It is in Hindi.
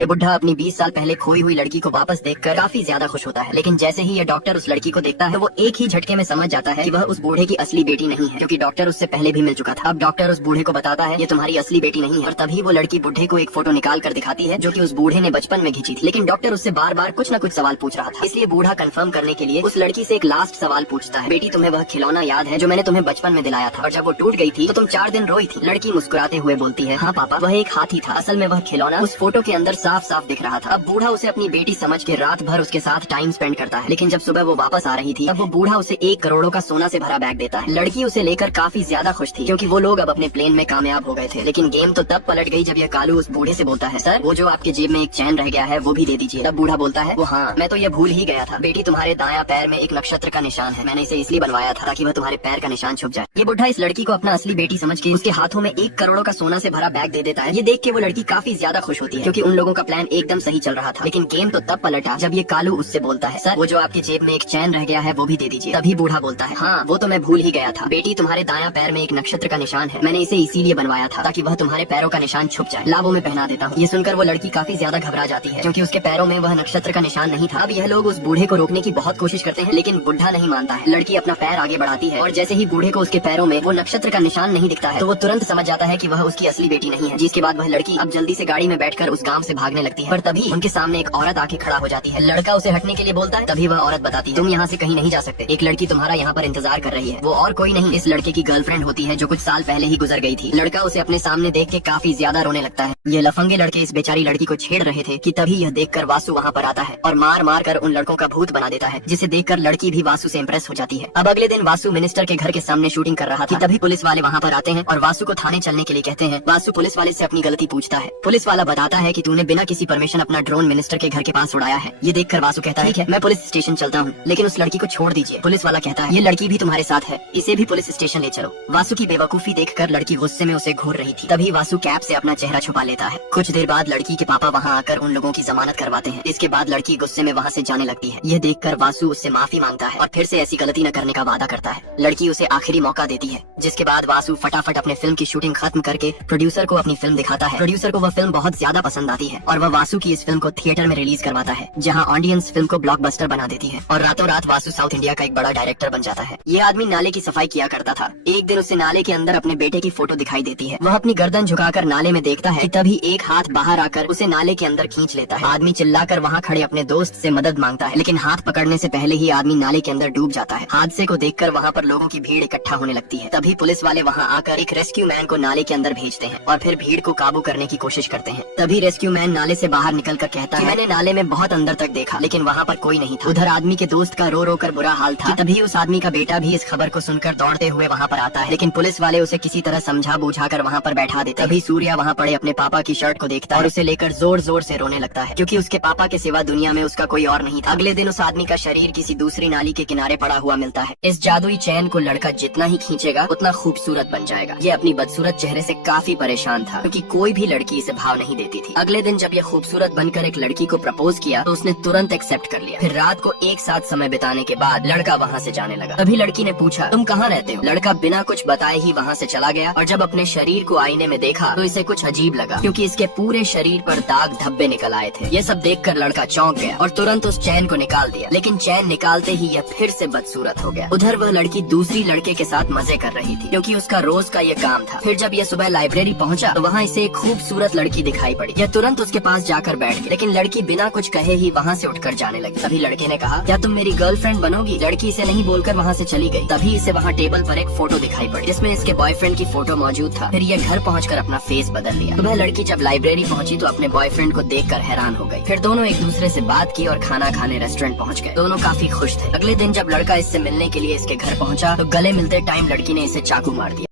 ये बुढ़ा अपनी 20 साल पहले खोई हुई लड़की को वापस देखकर काफी ज्यादा खुश होता है, लेकिन जैसे ही ये डॉक्टर उस लड़की को देखता है तो वो एक ही झटके में समझ जाता है कि वह उस बूढ़े की असली बेटी नहीं है, क्योंकि डॉक्टर उससे पहले भी मिल चुका था। अब डॉक्टर उस बूढ़े को बताता है ये तुम्हारी असली बेटी नहीं है, और तभी वो लड़की बुढ़े को एक फोटो निकाल कर दिखाती है जो कि उस बूढ़े ने बचपन में खींची थी। लेकिन डॉक्टर उससे बार बार कुछ न कुछ सवाल पूछ रहा था, इसलिए बूढ़ा कंफर्म करने के लिए उस लड़की से एक लास्ट सवाल पूछता है, बेटी तुम्हें वह खिलौना याद है जो मैंने तुम्हें बचपन में दिलाया था, और जब वो टूट गई थी तो तुम 4 दिन रोई थी। लड़की मुस्कुराते हुए बोलती है, हाँ पापा, वह एक हाथी था। असल में वह खिलौना उस फोटो के अंदर साफ साफ दिख रहा था। अब बूढ़ा उसे अपनी बेटी समझ के रात भर उसके साथ टाइम स्पेंड करता है, लेकिन जब सुबह वो वापस आ रही थी तब वो बूढ़ा उसे 1 करोड़ का सोना से भरा बैग देता है। लड़की उसे लेकर काफी ज्यादा खुश थी, क्योंकि वो लोग अब अपने प्लेन में कामयाब हो गए थे। लेकिन गेम तो तब पलट गई जब यह कालू उस बूढ़े से बोलता है, सर वो जो आपके जेब में एक चैन रह गया है वो भी दे दीजिए। तब बूढ़ा बोलता है, वो हाँ, मैं तो ये भूल ही गया था बेटी, तुम्हारे दायां पैर में एक नक्षत्र का निशान है, मैंने इसे इसलिए बनवाया था ताकि वह तुम्हारे पैर का निशान छुप जाए। ये बुढ़ा इस लड़की को अपना असली बेटी समझ के उसके हाथों में 1 करोड़ का सोना से भरा बैग दे देता है। ये देख के वो लड़की काफी ज्यादा खुश होती है, क्योंकि उन लोगों का प्लान एकदम सही चल रहा था। लेकिन गेम तो तब पलटा जब ये कालू उससे बोलता है, सर वो जो आपके जेब में एक चैन रह गया है वो भी दे दीजिए। तभी बूढ़ा बोलता है, हाँ वो तो मैं भूल ही गया था बेटी, तुम्हारे दायां पैर में एक नक्षत्र का निशान है, मैंने इसे इसीलिए बनवाया था ताकि वह तुम्हारे पैरों का निशान छुप जाए, लाभों में पहना देता हूँ। ये सुनकर वो लड़की काफी ज्यादा घबरा जाती है, क्योंकि उसके पैरों में वह नक्षत्र का निशान नहीं था। अब यह लोग उस बूढ़े को रोकने की बहुत कोशिश करते हैं, लेकिन बुढ़ा नहीं मानता है। लड़की अपना पैर आगे बढ़ाती है, और जैसे ही बूढ़े को उसके पैरों में वो नक्षत्र का निशान नहीं दिखता है तो वो तुरंत समझ जाता है कि वह उसकी असली बेटी नहीं है। जिसके बाद वह लड़की अब जल्दी से गाड़ी में बैठकर उस गांव से भागने लगती है, पर तभी उनके सामने एक औरत आके खड़ा हो जाती है। लड़का उसे हटने के लिए बोलता है, तभी वह औरत बताती है, तुम यहाँ से कहीं नहीं जा सकते, एक लड़की तुम्हारा यहाँ पर इंतजार कर रही है। वो और कोई नहीं, इस लड़के की गर्लफ्रेंड होती है जो कुछ साल पहले ही गुजर गई थी। लड़का उसे अपने सामने देख के काफी ज्यादा रोने लगता है। ये लफंगे लड़के इस बेचारी लड़की को छेड़ रहे थे कि तभी यह देखकर वासु वहाँ पर आता है और मार मार कर उन लड़कों का भूत बना देता है, जिसे देखकर लड़की भी वासु से इम्प्रेस हो जाती है। अब अगले दिन वासु मिनिस्टर के घर के सामने शूटिंग कर रहा था, तभी पुलिस वाले वहाँ पर आते हैं और वासु को थाने चलने के लिए कहते हैं। वासु पुलिस वाले से अपनी गलती पूछता है। पुलिस वाला बताता है कि तूने बिना किसी परमिशन अपना ड्रोन मिनिस्टर के घर के पास उड़ाया है। ये देखकर वासु कहता है, ठीक है मैं पुलिस स्टेशन चलता हूँ, लेकिन उस लड़की को छोड़ दीजिए। पुलिस वाला कहता है, ये लड़की भी तुम्हारे साथ है, इसे भी पुलिस स्टेशन ले चलो। वासु की बेवकूफी देखकर लड़की गुस्से में उसे घूर रही थी, तभी वासु कैप से अपना चेहरा छुपा लेता है। कुछ देर बाद लड़की के पापा वहाँ आकर उन लोगों की जमानत करवाते हैं। इसके बाद लड़की गुस्से में वहाँ से जाने लगती है। यह देखकर वासु उससे माफी मांगता है और फिर से ऐसी गलती न करने का वादा करता है। लड़की उसे आखिरी मौका देती है, जिसके बाद वासु फटाफट अपने फिल्म की शूटिंग खत्म करके प्रोड्यूसर को अपनी फिल्म दिखाता है। प्रोड्यूसर को वह फिल्म बहुत ज्यादा पसंद आती है और वह वासु की इस फिल्म को थिएटर में रिलीज करवाता है, जहाँ ऑडियंस फिल्म को ब्लॉकबस्टर बना देती है और रातों रात वासु साउथ इंडिया का एक बड़ा डायरेक्टर बन जाता है। ये आदमी नाले की सफाई किया करता था। एक दिन उसे नाले के अंदर अपने बेटे की फोटो दिखाई देती है। वह अपनी गर्दन झुकाकर नाले में देखता है कि तभी एक हाथ बाहर आकर उसे नाले के अंदर खींच लेता है। आदमी चिल्लाकर वहाँ खड़े अपने दोस्त से मदद मांगता है, लेकिन हाथ पकड़ने से पहले ही आदमी नाले के अंदर डूब जाता है। हादसे को देखकर वहाँ पर लोगों की भीड़ इकट्ठा होने लगती है। तभी पुलिस वाले वहाँ आकर एक रेस्क्यू मैन को नाले के अंदर भेजते हैं और फिर भीड़ को काबू करने की कोशिश करते हैं। तभी रेस्क्यू मैन नाले से बाहर निकलकर कहता है, मैंने नाले में बहुत अंदर तक देखा, लेकिन वहाँ पर कोई नहीं था। उधर आदमी के दोस्त का रो रो कर बुरा हाल था। तभी उस आदमी का बेटा भी इस खबर को सुनकर दौड़ते हुए वहाँ पर आता है, लेकिन पुलिस वाले उसे किसी तरह समझा बुझा कर वहाँ पर बैठा देते। तभी सूर्या वहाँ पड़े अपने पापा की शर्ट को देखता है और उसे लेकर जोर जोर से रोने लगता है, क्योंकि उसके पापा के सिवा दुनिया में उसका कोई और नहीं था। अगले दिन उस आदमी का शरीर किसी दूसरी नाली के किनारे पड़ा हुआ मिलता है। इस जादुई चैन को लड़का जितना ही खींचेगा उतना खूबसूरत बन जाएगा। ये अपनी बदसूरत चेहरे से काफी परेशान था, क्योंकि कोई भी लड़की इसे भाव नहीं देती थी। अगले दिन जब यह खूबसूरत बनकर एक लड़की को प्रपोज किया तो उसने तुरंत एक्सेप्ट कर लिया। फिर रात को एक साथ समय बिताने के बाद लड़का वहाँ से जाने लगा। तभी लड़की ने पूछा, तुम कहाँ रहते हो? लड़का बिना कुछ बताए ही वहाँ से चला गया और जब अपने शरीर को आईने में देखा तो इसे कुछ अजीब लगा, क्योंकि इसके पूरे शरीर पर दाग धब्बे निकल आए थे। ये सब देखकर लड़का चौंक गया और तुरंत उस चैन को निकाल दिया, लेकिन चैन निकालते ही यह फिर से बदसूरत हो गया। उधर वह लड़की दूसरी लड़के के साथ मजे कर रही थी, क्योंकि उसका रोज का ये काम था। फिर जब यह सुबह लाइब्रेरी पहुंचा तो वहाँ इसे एक खूबसूरत लड़की दिखाई पड़ी। यह तुरंत उसके पास जाकर बैठ गई, लेकिन लड़की बिना कुछ कहे ही वहाँ से उठकर जाने लगी। तभी लड़के ने कहा, क्या तुम मेरी गर्लफ्रेंड बनोगी? लड़की इसे नहीं बोलकर वहाँ से चली गई। तभी इसे वहाँ टेबल पर एक फोटो दिखाई पड़ी, जिसमें इसके बॉयफ्रेंड की फोटो मौजूद था। फिर यह घर पहुँचकर अपना फेस बदल लिया। सुबह लड़की जब लाइब्रेरी पहुंची तो अपने बॉयफ्रेंड को देखकर हैरान हो गई। फिर दोनों एक दूसरे से बात की और खाना खाने रेस्टोरेंट पहुंच गए। दोनों काफी खुश थे। अगले दिन जब लड़का इससे मिलने के लिए इसके घर पहुंचा तो गले मिलते टाइम लड़की ने इसे चाकू मार दिया।